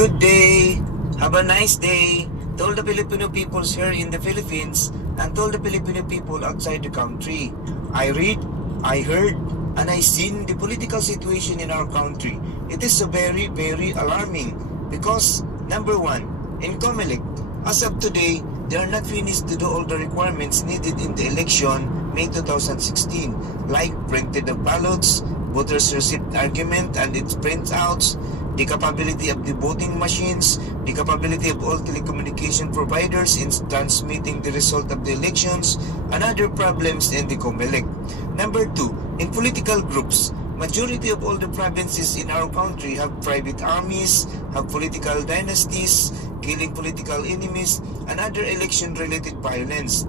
good day. Have a nice day to all the Filipino peoples here in the Philippines and to all the Filipino people outside the country. I read, I heard, and I seen the political situation in our country. It is so very, very alarming because, number one, in Comelec, as of today, they are not finished to do all the requirements needed in the election May 2016, like printed the ballots, voters' receipt argument and its printouts, the capability of the voting machines, the capability of all telecommunication providers in transmitting the result of the elections, and other problems in the Comelec. Number two, in political groups, majority of all the provinces in our country have private armies, have political dynasties, killing political enemies, and other election-related violence.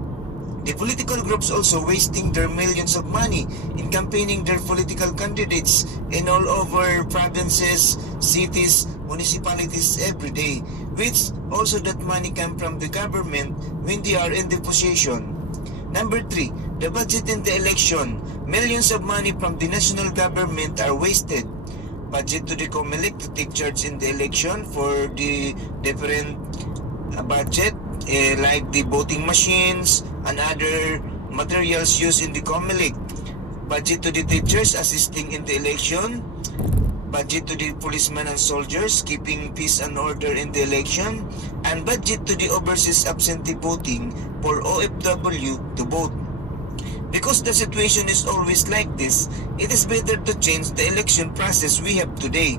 The political groups also wasting their millions of money in campaigning their political candidates in all over provinces, cities, municipalities every day, which also that money come from the government when they are in the position. Number three, the budget in the election. Millions of money from the national government are wasted. Budget to the Comelec to take charge in the election for the different budget like the voting machines and other materials used in the Comelec. Budget to the teachers assisting in the election. Budget to the policemen and soldiers keeping peace and order in the election. And budget to the overseas absentee voting for OFW to vote. Because the situation is always like this, it is better to change the election process we have today.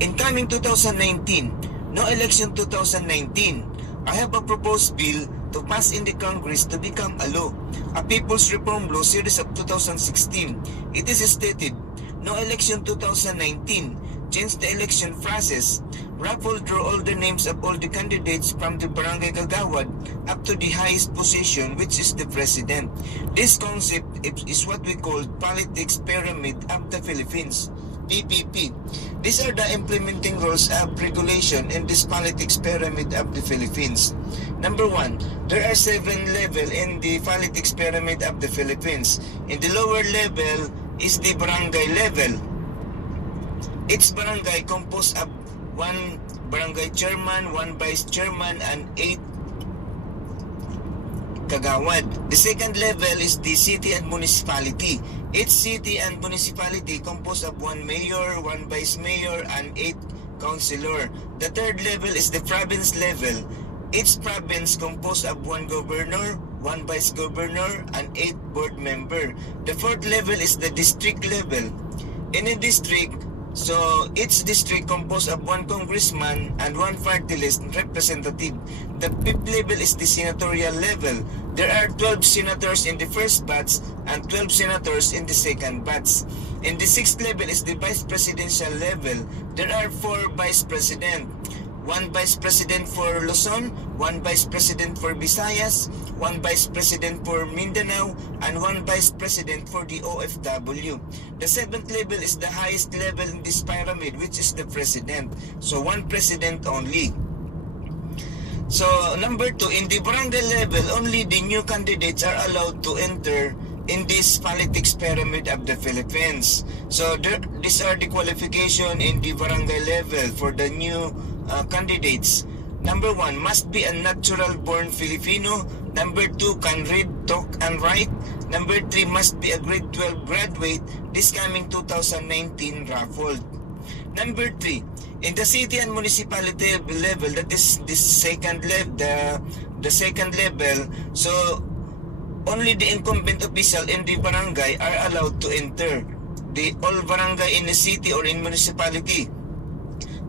In coming 2019, no election 2019, I have a proposed bill to pass in the Congress to become a law, a People's Reform Law Series of 2016. It is stated, no election 2019, change the election process, Raffle draw all the names of all the candidates from the barangay kagawad up to the highest position, which is the president. This concept is what we call Politics Pyramid of the Philippines, PPP. These are the implementing rules of regulation in this politics pyramid of the Philippines. Number one, there are 7 levels in the politics pyramid of the Philippines. In the lower level is the barangay level. Each barangay composed of 1 barangay chairman, 1 vice chairman, and 8 kagawad. The second level is the city and municipality. Each city and municipality composed of 1 mayor, 1 vice mayor, and 8 councilor. The third level is the province level. Each province composed of 1 governor, 1 vice governor, and 8 board member. The fourth level is the district level. In a district, so each district composed of 1 congressman and 1 party list representative. The fifth level is the senatorial level. There are 12 senators in the first batch and 12 senators in the second batch. In the sixth level is the vice presidential level. There are 4 vice president. 1 vice president for Luzon, 1 vice president for Visayas, 1 vice president for Mindanao, and 1 vice president for the OFW. The 7th level is the highest level in this pyramid, which is the president. So 1 president only. So number 2, in the barangay level, only the new candidates are allowed to enter in this politics pyramid of the Philippines. So these are the qualification in the barangay level for the new candidates. Number 1, must be a natural born Filipino. Number 2, can read, talk, and write. Number 3, must be a grade 12 graduate this coming 2019 Raffle. Number 3, in the city and municipality level, that is the second level, the second level, so only the incumbent official in the barangay are allowed to enter. The all barangay in the city or in municipality,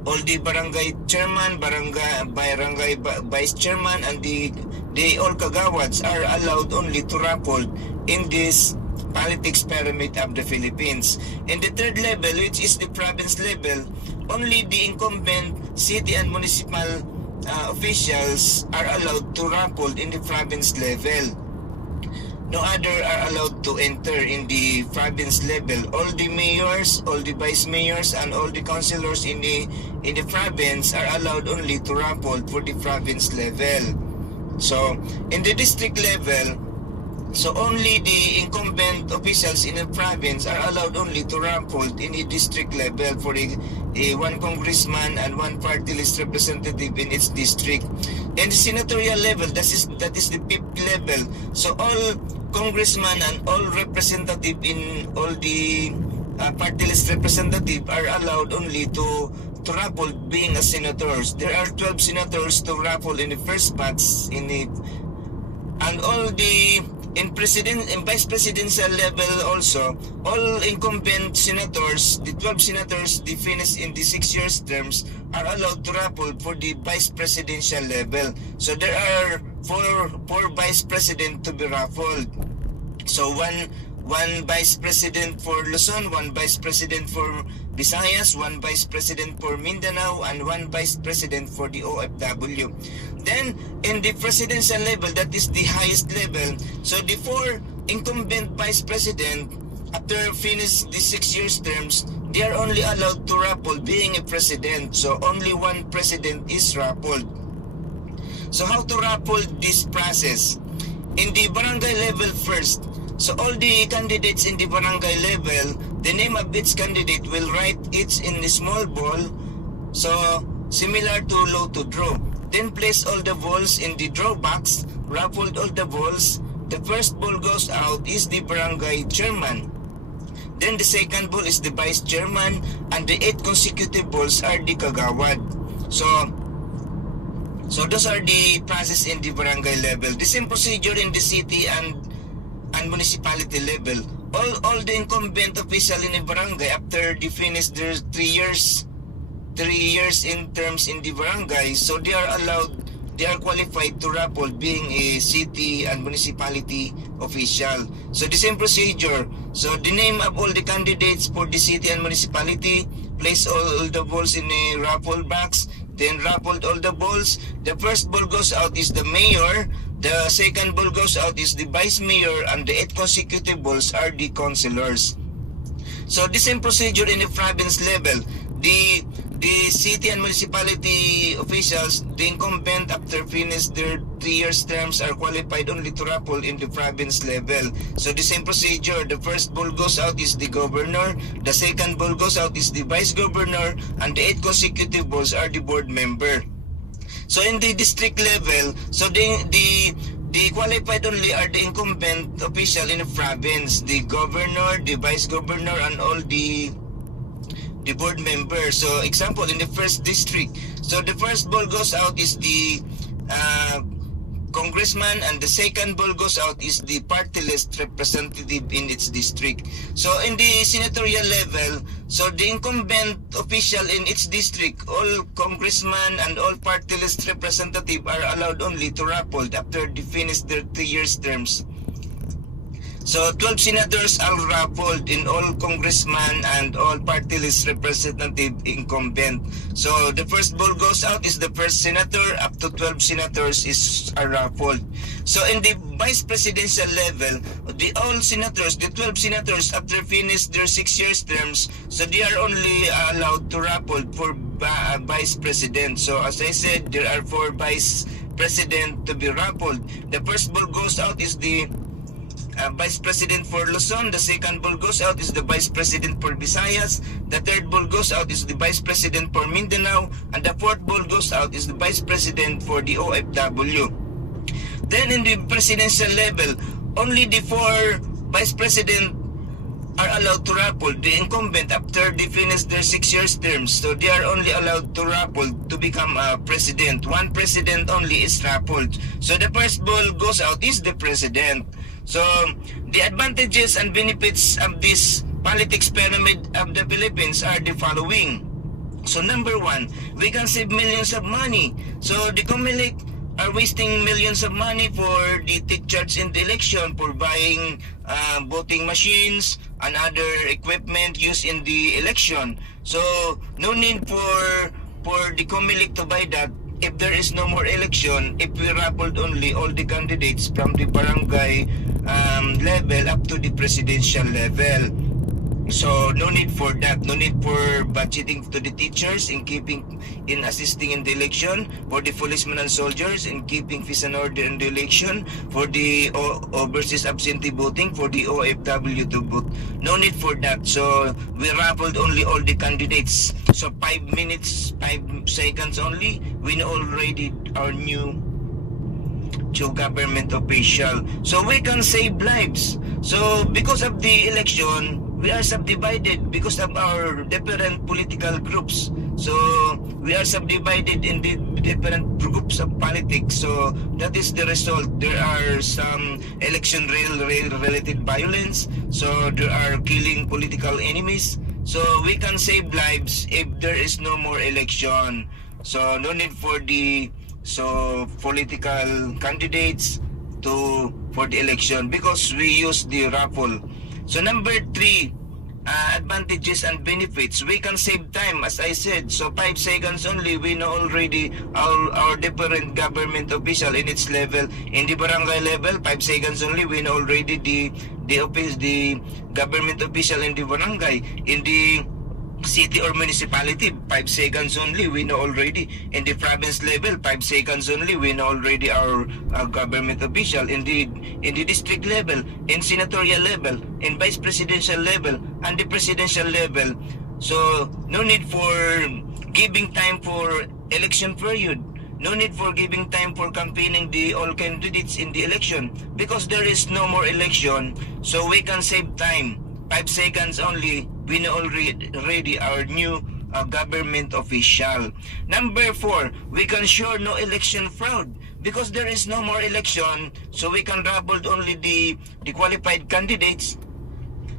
all the barangay chairman, barangay vice chairman, and the all kagawads are allowed only to raffle in this politics pyramid of the Philippines. In the third level, which is the province level, only the incumbent city and municipal officials are allowed to raffle in the province level. No other are allowed to enter in the province level. All the mayors, all the vice mayors, and all the councilors in the province are allowed only to raffle for the province level. So in the district level, So only the incumbent officials in a province are allowed only to raffle in a district level for a one congressman and one party list representative in its district. And the senatorial level, that is the fifth level. So all congressmen and all representative in all the party list representative are allowed only to raffle being as senators. There are 12 senators to raffle in the first batch in it. And all the in vice presidential level also, all incumbent senators, the 12 senators they finish in the 6 years terms are allowed to raffle for the vice presidential level. So there are four vice president to be raffled. So one vice president for Luzon, one vice president for Visayas, one vice president for Mindanao, and one vice president for the OFW. Then, in the presidential level, that is the highest level, so the four incumbent vice president, after finish the 6 years terms, they are only allowed to raffle being a president. So only one president is raffled. So how to raffle this process? In the barangay level first, so all the candidates in the barangay level, the name of each candidate will write it in a small ball, so similar to lotto draw. Then place all the balls in the draw box, raffled all the balls. The first ball goes out is the barangay chairman. Then the second ball is the vice chairman, and the 8 consecutive balls are the kagawad. So those are the process in the barangay level. The same procedure in the city and municipality level. All the incumbent official in a barangay, after they finish their 3 years in terms in the barangay, so they are qualified to raffle being a city and municipality official. So the same procedure. So the name of all the candidates for the city and municipality, place all the balls in a raffle box, then raffled all the balls. The first ball goes out is the mayor, the second ball goes out is the vice mayor, and the 8 consecutive balls are the councilors. So the same procedure in the province level. The city and municipality officials, the incumbent after finish their 3 years terms are qualified only to raffle in the province level. So the same procedure, the first ball goes out is the governor, the second ball goes out is the vice governor, and the 8 consecutive balls are the board member. So in the district level, so the qualified only are the incumbent official in the province, the governor, the vice governor, and all the board members. So example, in the first district, so the first ball goes out is the congressman, and the second ball goes out is the party list representative in its district. So in the senatorial level, so the incumbent official in its district, all congressmen and all party list representative are allowed only to raffle after they finish their 3 years terms. So 12 senators are raffled in all congressmen and all party list representative incumbent. So the first ball goes out is the first senator, up to 12 senators are raffled. So in the vice presidential level, the all senators, the 12 senators after finish their 6 years terms, so they are only allowed to raffle for vice president. So as I said, there are 4 vice president to be raffled. The first ball goes out is the Vice President for Luzon, the second ball goes out is the Vice President for Visayas, the third ball goes out is the Vice President for Mindanao, and the fourth ball goes out is the Vice President for the OFW. Then in the presidential level, only the 4 Vice President are allowed to raffle, the incumbent after they finish their 6 years terms, so they are only allowed to raffle to become a president. One president only is raffled. So the first ball goes out is the president. So the advantages and benefits of this politics pyramid of the Philippines are the following. So number 1, we can save millions of money. So the Comelec are wasting millions of money for the take charge in the election, for buying voting machines and other equipment used in the election. So no need for the Comelec to buy that if there is no more election, if we raffled only all the candidates from the barangay level up to the presidential level. So no need for that. No need for budgeting to the teachers in assisting in the election, for the policemen and soldiers in keeping peace and order in the election, for the overseas absentee voting, for the OFW to vote. No need for that. So we raffled only all the candidates. So 5 minutes, 5 seconds only, we know already our new government official. So we can save lives. So because of the election, we are subdivided because of our different political groups. So we are subdivided in the different groups of politics. So that is the result. There are some election related violence. So there are killing political enemies. So we can save lives if there is no more election. So no need for the political candidates for the election because we use the raffle. So number 3, advantages and benefits. We can save time, as I said. So 5 seconds only, we know already our different government official in its level. In the barangay level, 5 seconds only, we know already the government official in the barangay. In the city or municipality, 5 seconds only, we know already. In the province level, 5 seconds only, we know already our government official. In the district level, in senatorial level, in vice presidential level, and the presidential level. So no need for giving time for election period. No need for giving time for campaigning the all candidates in the election because there is no more election. So we can save time. 5 seconds only, we know already our new government official. Number 4, we can sure no election fraud because there is no more election. So we can raffle only the qualified candidates.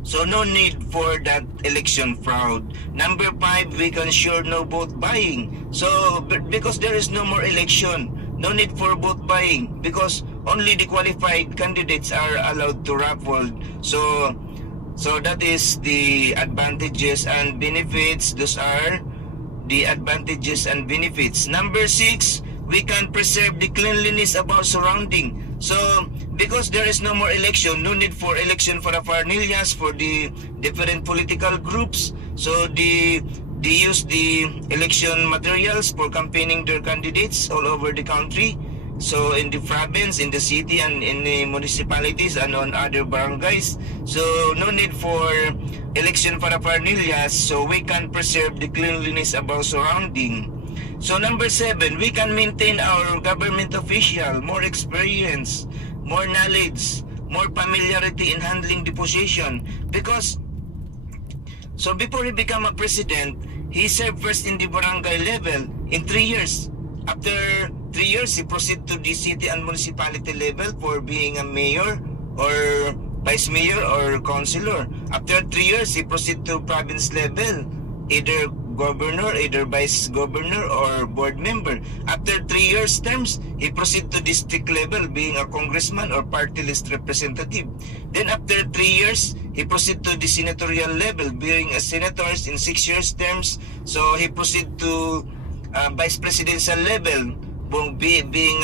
So no need for that election fraud. Number 5, we can sure no vote buying. So because there is no more election, no need for vote buying because only the qualified candidates are allowed to raffle. So that is the advantages and benefits. Those are the advantages and benefits. Number 6, we can preserve the cleanliness of our surrounding. So because there is no more election, no need for election for the parnillas, for the different political groups. So they use the election materials for campaigning their candidates all over the country. So in the province, in the city, and in the municipalities and on other barangays. So no need for election para parnillas. So we can preserve the cleanliness of our surrounding. So number 7, we can maintain our government official, more experience, more knowledge, more familiarity in handling the position. Because so before he become a president, he served first in the barangay level in 3 years. After 3 years, he proceeded to the city and municipality level for being a mayor or vice mayor or councilor. After 3 years, he proceeded to province level, either governor, either vice governor, or board member. After 3 years terms, he proceeded to district level, being a congressman or party list representative. Then after 3 years, he proceeded to the senatorial level, being a senator in 6 years terms. So he proceeded to vice presidential level, being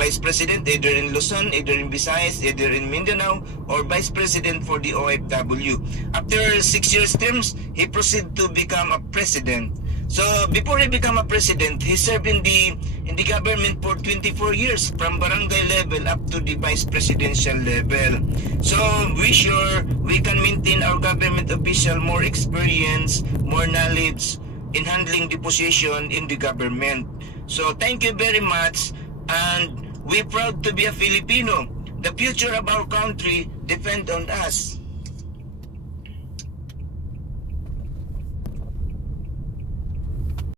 vice president either in Luzon, either in Visayas, either in Mindanao, or vice president for the OFW. After 6 years terms, he proceeded to become a president. So before he became a president, he served in the government for 24 years, from barangay level up to the vice presidential level. So we sure we can maintain our government official more experience, more knowledge in handling the position in the government. So thank you very much, and we're proud to be a Filipino. The future of our country depends on us.